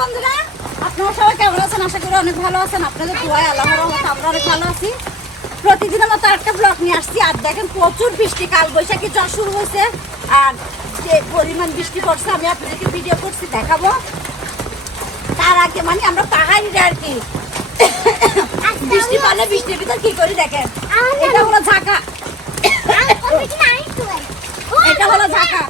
বন্ধুরা, আপনারা সবাই কেমন আছেন? আশা করি অনেক ভালো আছেন। আপনাদের দোয়ায় আল্লাহর রহমতে আমরা অনেক ভালো আছি। প্রতিদিনের মতো একটা ব্লগ নিয়ে আসছি। আর দেখেন প্রচুর বৃষ্টি, কাল বৈশাখী ঝড় শুরু হয়েছে। আর যে পরিমাণ বৃষ্টি পড়ছে আমি আপনাদেরকে ভিডিও করছি, দেখাবো। তার আগে মানে আমরা পাহাড়িরা আর কি বৃষ্টি পালে বৃষ্টির ভিতর কি করি দেখেন। এটা হলো ঝাঁকা, এটা হলো ঝাঁকা।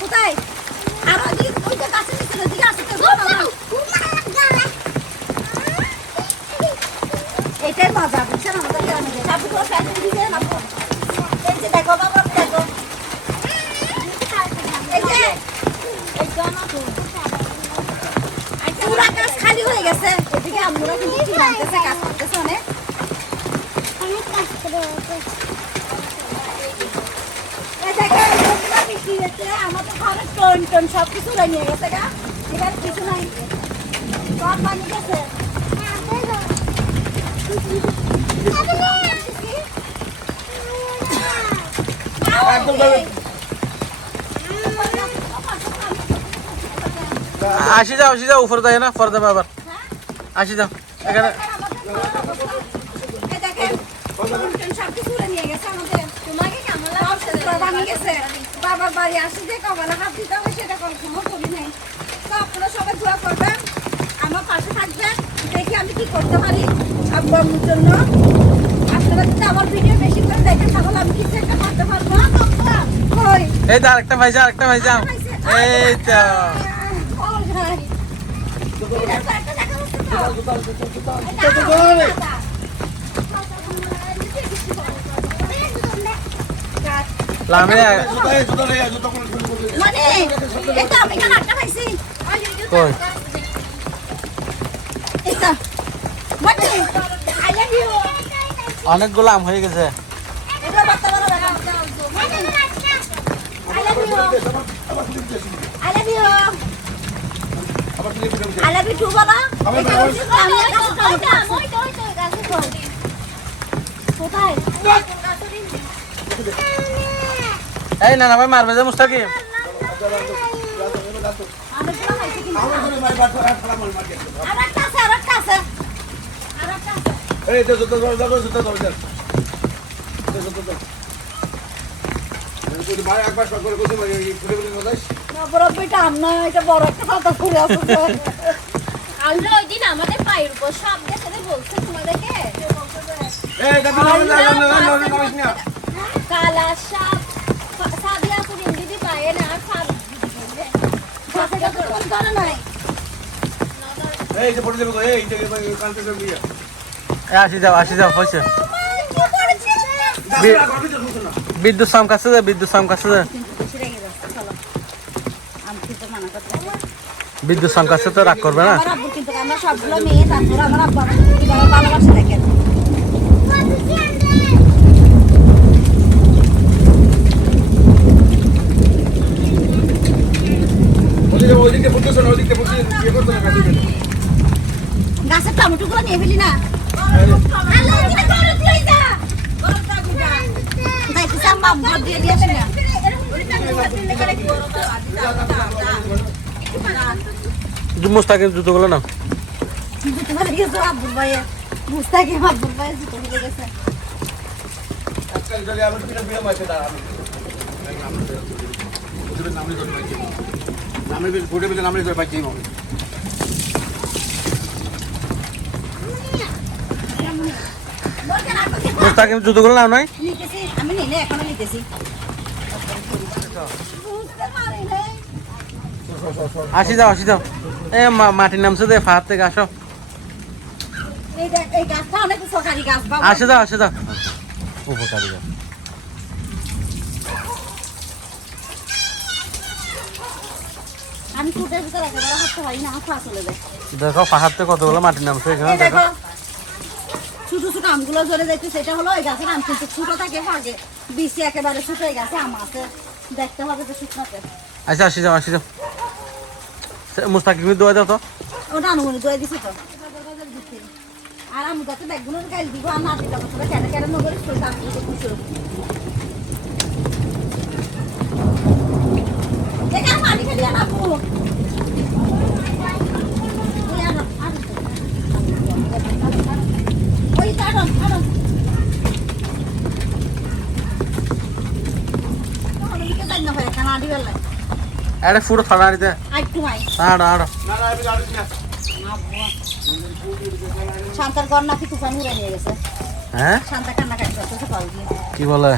কোথায় আর এটাই মজা, বুঝছেন? আমাদের গ্রামে এই যে দেখো বাবা, দেখো পুরা কাজ খালি হয়ে গেছে। এদিকে আমরা কিন্তু কি জানতেছে, কাজ করতেছে অনেক কাজ করে। আমাদের ঘরে টন টন সব কিছু নিয়ে গেছে গা, এবার কিছু নাই, সব বানিয়ে গেছে। আসি যাও উপরে যাই না, পরে যাবে আবার। আসি যাও এখানে। বাবার বাড়ি আসি যে কবেলা হাত দিতে হবে সেটা কোনো করি নাই। তো আপনারা সবাই দোয়া করবেন, আমার পাশে থাকবেন, দেখি আমি কি করতে পারি আব্বুর জন্য। আপনারা যদি আমার ভিডিও বেশি করে দেখেন তাহলে আমি কিছু একটা করতে পারবো। এই তো আরেকটা ভাইজা, এই তো লামে মানে এটা আমি কেন একটা খাইছি কই এটা মানে আই লাভ ইউ। অনেকগুলো আম হয়ে গেছে। এটা বাচ্চা বড় লাগা I love you, I love you, I love you too বলা। এটা হচ্ছে আমি গাছে ফল কোথায় এই না ভাই মারবে যে মুস্তাকিম। আমাদের পায়ের উপর সব দেখে বলছে তোমাদেরকে কালা সাপ সাদিয়া করিম দিদি পায়ে না আর সাপ ধরে নাই। আসি যাও হয়েছে। বিদ্যুৎ চমকাচ্ছে যে, বিদ্যুৎ চমকাচ্ছে তো রাগ করবে না। কিন্তু আমরা সবগুলো মেয়ে, তারপর আমার আব্বা ভালোবাসা দেখেন। গাছের টমেটো গুলো নিয়ে ফেলি না। মুস্তাকিম জুতোগুলো না আব্বুর ভাইয়ের মুস্তাকিম আব্বুর ভাইয়ের জুতো ফেলে গেছে। মুস্তাকিম জুতোগুলো নাও নাই। নিতেছি আমি, নিলে এখনো নিতেছি। আসি যাও এ মাটির নামছে দে, ফাহার থেকে আসো। এই গাছটা অনেক উপকারী গাছ বাবা। আসে যাও উপকারী গাছ। আমি ফুটের ভিতরে একেবারে হাঁটতে পারি না, হাঁটা চলে যায়। দেখো পাহাড় থেকে কতগুলো মাটির নামছে এখানে দেখো। ছোট ছোট আমগুলো ঝরে যাইতে, সেটা হলো ওই গাছের আম কিন্তু ছোট থাকে, আগে বিচি একেবারে ছোট, এই গাছে আম আছে দেখতে হবে তো শুকনাতে। আচ্ছা আসি যাও মুস্তাকিম দোয়া দাও তো। ওটা আনুগুনি দোয়া দিছে তো। আর আমি যাতে ব্যাগগুলোর গাইল দিব আর না দিতে হবে কেন কেন নগরে খুলে দাম দিতে খুশি হবো। দেখা পানি খালি আনাবো। ওই কারণ এটা ফুটো ঠান্ডা নিতে আড়ো শান্তার ঘর নাকি তুফান উড়ে নিয়ে গেছে। হ্যাঁ শান্তা কান্না কাটছে কল দিয়ে। কি বলে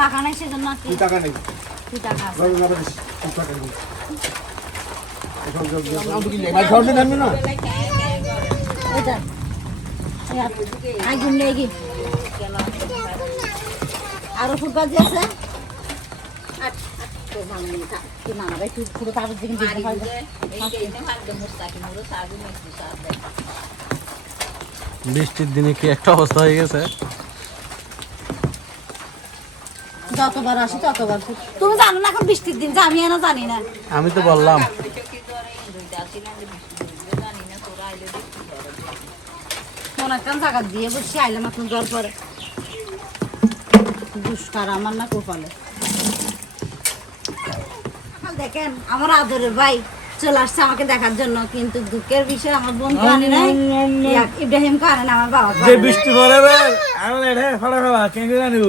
টাকা নাই সেজন্য আর কি। টাকা নেই তুই টাকা আছে। ওইটা আগুন নিয়ে গি আরো ফুটবাজি আছে। বৃষ্টির দিনে কি একটা অবস্থা হয়ে গেছে। যতবার আসি ততবার তুমি জানো না এখন বৃষ্টির দিন যে আমি এনা জানি না। আমি তো বললাম কোন একটা জায়গা দিয়ে বসে আইলাম এখন জ্বর পরে দুষ্কার আমার না কপালে। দেখেন আমার আদরের ভাই চলে আসছে আমাকে দেখার জন্য, কিন্তু দুঃখের বিষয় আমার বন্ধু আনে নাই, ইব্রাহিম আনে না আমার বাবা। যে বৃষ্টি পড়ে রে আমি এটা ফড়া ফড়া কেন জানিব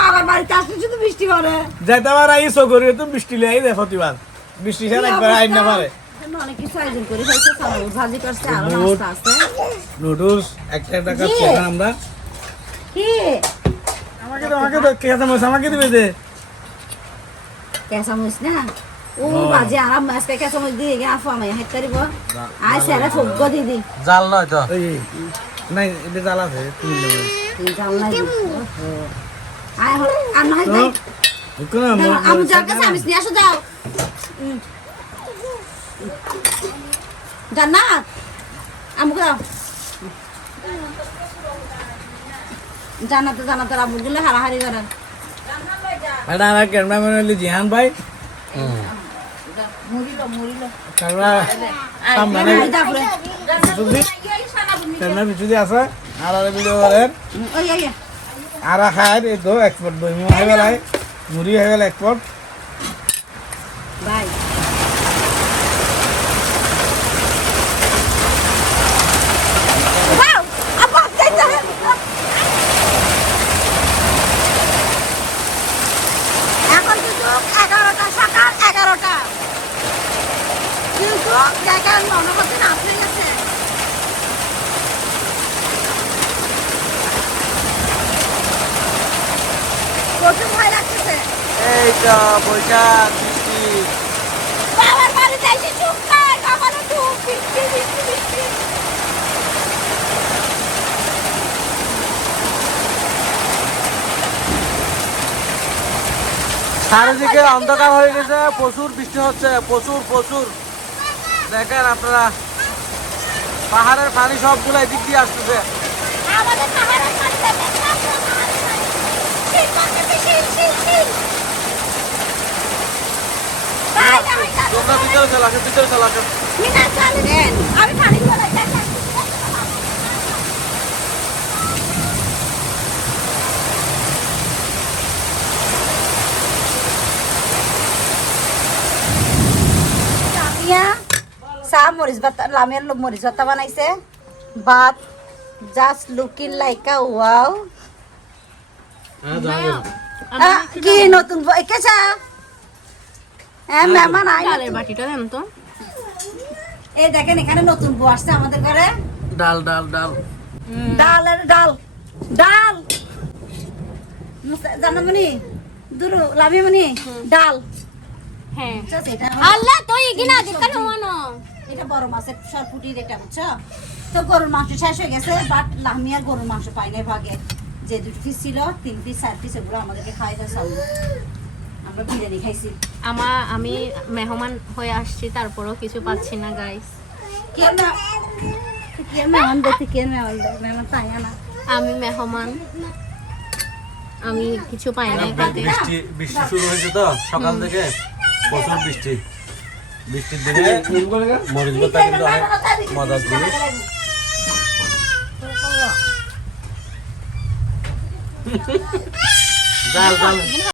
বাবার বাড়িতে আসলে শুধু বৃষ্টি পড়ে। যাইতে পারে ইসো করি তো বৃষ্টি লাই দে প্রতিবার বৃষ্টি ছাড়া একবার আইন না পারে। অনেক কিছু আয়োজন করে ফেলছে, চাউল ভাজি করছে, আরো নাস্তা আছে, নুডলস একটা খাচ্ছি আমরা। কি আমাকে তো কেসা মশ আমাকে দিবে দে কেঁচামচ না ও ভাজি আরাম আজকে কেঁচামচ দিয়ে গিয়ে আফু আমি হেঁটে পারিব আয় স্যারে ফোগ্য দিদি জাল নয় তো ওই নাই এটা জ্বালা আছে তুমি দেবে তুই জাল নাই আয় আর না হয় কোন আমি যার কাছে আমি নিয়ে আসো যাও জান্নাত আমাকে দাও জান্নাতে আবুল গুলো হারাহারি করেন এটা আমার ক্যামেরাম্যান হলো জিহান ভাই মরিল ক্যামেরা সামনে ক্যামেরা পিছু আছে আর ভিডিও করেন আর খায় এই তো এক্সপোর্ট বই হয়ে গেল মুড়ি হয়ে গেল এক্সপোর্ট ভাই এখন কিন্তু 11টা সকাল 11টা কিন্তু দেখেন মনে করতে না হয়ে গেছে প্রচুর ভয় লাগতেছে এই তো বৈশাখ বৃষ্টি বাবার বাড়িতে এসে চুপ থাক আমারও চুপ বৃষ্টি বৃষ্টি বৃষ্টি চারিদিকে অন্ধকার হয়ে গেছে, প্রচুর বৃষ্টি হচ্ছে, প্রচুর দেখেন আপনারা পাহাড়ের পানি সবগুলো এদিক দিয়ে আসতেছে। আমাদের পাহাড়ের পানিতে তোমরা ভিতরে চলে আসো আমি পানি চা মরিচ ভাত লামের মরিচ ভাত বানাইছে ভাত জাস্ট লুকিং লাইক আ ওয়াও কি নতুন কেসা মেহমান ডালের বাটিটা দেন তো এই দেখেন এখানে নতুন বউ আসছে আমাদের ঘরে ডাল ডাল জানামনি দুরু লামিমনি ডাল হ্যাঁ এটা আল্লাহ তো ইগিনা দিকান হওয়ানো এটা বড় মাছের সরপুটির এটা বুঝছো তো গরুর মাংস শেষ হয়ে গেছে বাট লামিয়ার গরুর মাংস পাই নাই ভাগে যে 2 পিস ছিল 3 পিস 4 পিস এগুলো আমাদেরকে খাই দেয় সব আমরা বিরিয়ানি খাইছি আমি মেহমান হয়ে আসছি তারপরও কিছু পাচ্ছি না গাইস আমি মেহমান, আমি কিছু পাই না খেতে। বৃষ্টি বৃষ্টি শুরু হয়েছে তো সকাল থেকে, প্রচুর বৃষ্টি। বৃষ্টির দিনে মরিচ ভর্তা কিন্তু অনেক মজার জিনিস। জাল জাল